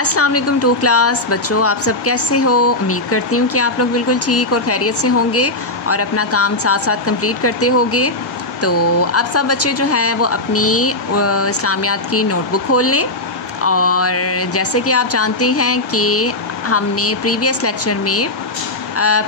अस्सलाम वालेकुम to class बच्चों, आप सब कैसे हो। उम्मीद करती हूँ कि आप लोग बिल्कुल ठीक और खैरियत से होंगे और अपना काम साथ साथ कंप्लीट करते होंगे। तो अब सब बच्चे जो हैं वो अपनी इस्लामियात की नोटबुक खोल लें। और जैसे कि आप जानते हैं कि हमने प्रीवियस लेक्चर में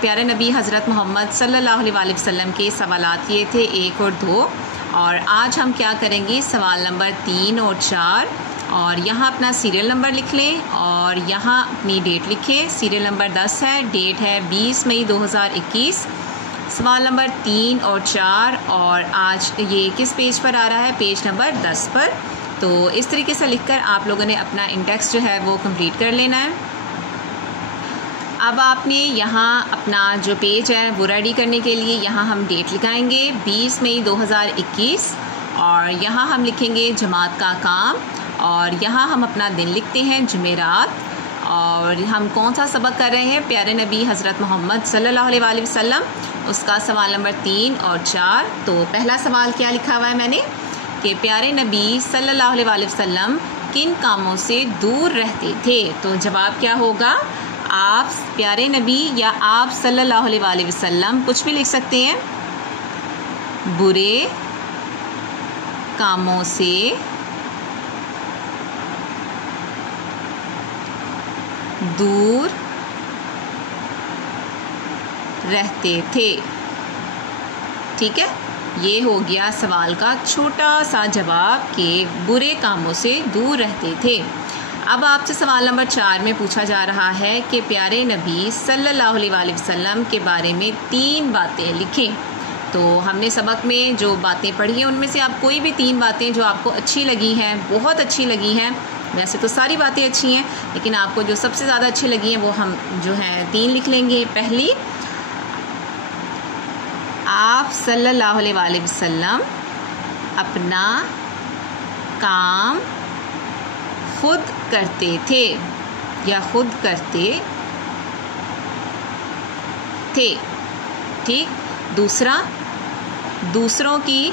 प्यारे नबी हज़रत मोहम्मद सल्लल्लाहु अलैहि वसल्लम के सवालात किए थे 1 और 2, और आज हम क्या करेंगे, सवाल नंबर 3 और 4। और यहाँ अपना सीरियल नंबर लिख लें और यहाँ अपनी डेट लिखें। सीरियल नंबर 10 है, डेट है 20 मई 2021। सवाल नंबर 3 और 4, और आज ये किस पेज पर आ रहा है, पेज नंबर 10 पर। तो इस तरीके से लिखकर आप लोगों ने अपना इंडेक्स जो है वो कंप्लीट कर लेना है। अब आपने यहाँ अपना जो पेज है वो रेडी करने के लिए यहाँ हम डेट लिखाएंगे 20 मई 2021, और यहाँ हम लिखेंगे जमात का काम, और यहाँ हम अपना दिन लिखते हैं जुमेरात। और हम कौन सा सबक कर रहे हैं, प्यारे नबी हज़रत मोहम्मद सल्लल्लाहु अलैहि वसल्लम, उसका सवाल नंबर 3 और 4। तो पहला सवाल क्या लिखा हुआ है मैंने कि प्यारे नबी सल्लल्लाहु अलैहि वसल्लम किन कामों से दूर रहते थे। तो जवाब क्या होगा, आप प्यारे नबी या आप सल्लल्लाहु अलैहि वसल्लम कुछ भी लिख सकते हैं। बुरे कामों से दूर रहते थे। ठीक है, ये हो गया सवाल का छोटा सा जवाब कि बुरे कामों से दूर रहते थे। अब आपसे सवाल नंबर 4 में पूछा जा रहा है कि प्यारे नबी सल्लल्लाहु अलैहि वसल्लम के बारे में 3 बातें लिखें। तो हमने सबक में जो बातें पढ़ी हैं उनमें से आप कोई भी 3 बातें जो आपको अच्छी लगी हैं, बहुत अच्छी लगी हैं, वैसे तो सारी बातें अच्छी हैं लेकिन आपको जो सबसे ज़्यादा अच्छी लगी हैं वो हम जो है 3 लिख लेंगे। पहली, आप सल्लल्लाहु अलैहि वसल्लम अपना काम खुद करते थे या खुद करते थे। ठीक। दूसरा, दूसरों की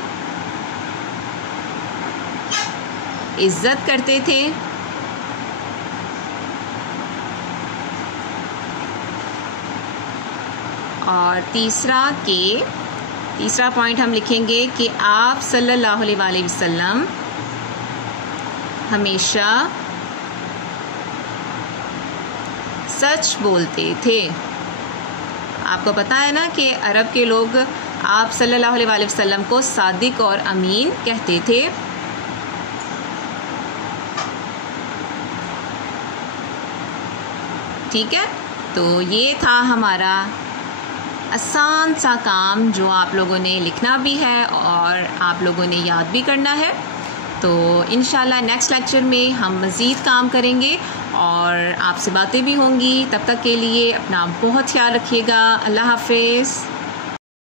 इज्जत करते थे। और तीसरा पॉइंट हम लिखेंगे कि आप सल्लल्लाहु अलैहि वसल्लम हमेशा सच बोलते थे। आपको पता है ना कि अरब के लोग आप सल्लल्लाहु अलैहि वसल्लम को सादिक और अमीन कहते थे। ठीक है, तो ये था हमारा आसान सा काम जो आप लोगों ने लिखना भी है और आप लोगों ने याद भी करना है। तो इंशाल्लाह नेक्स्ट लेक्चर में हम मज़ीद काम करेंगे और आपसे बातें भी होंगी। तब तक के लिए अपना बहुत ख्याल रखिएगा। अल्लाह हाफ़िज़।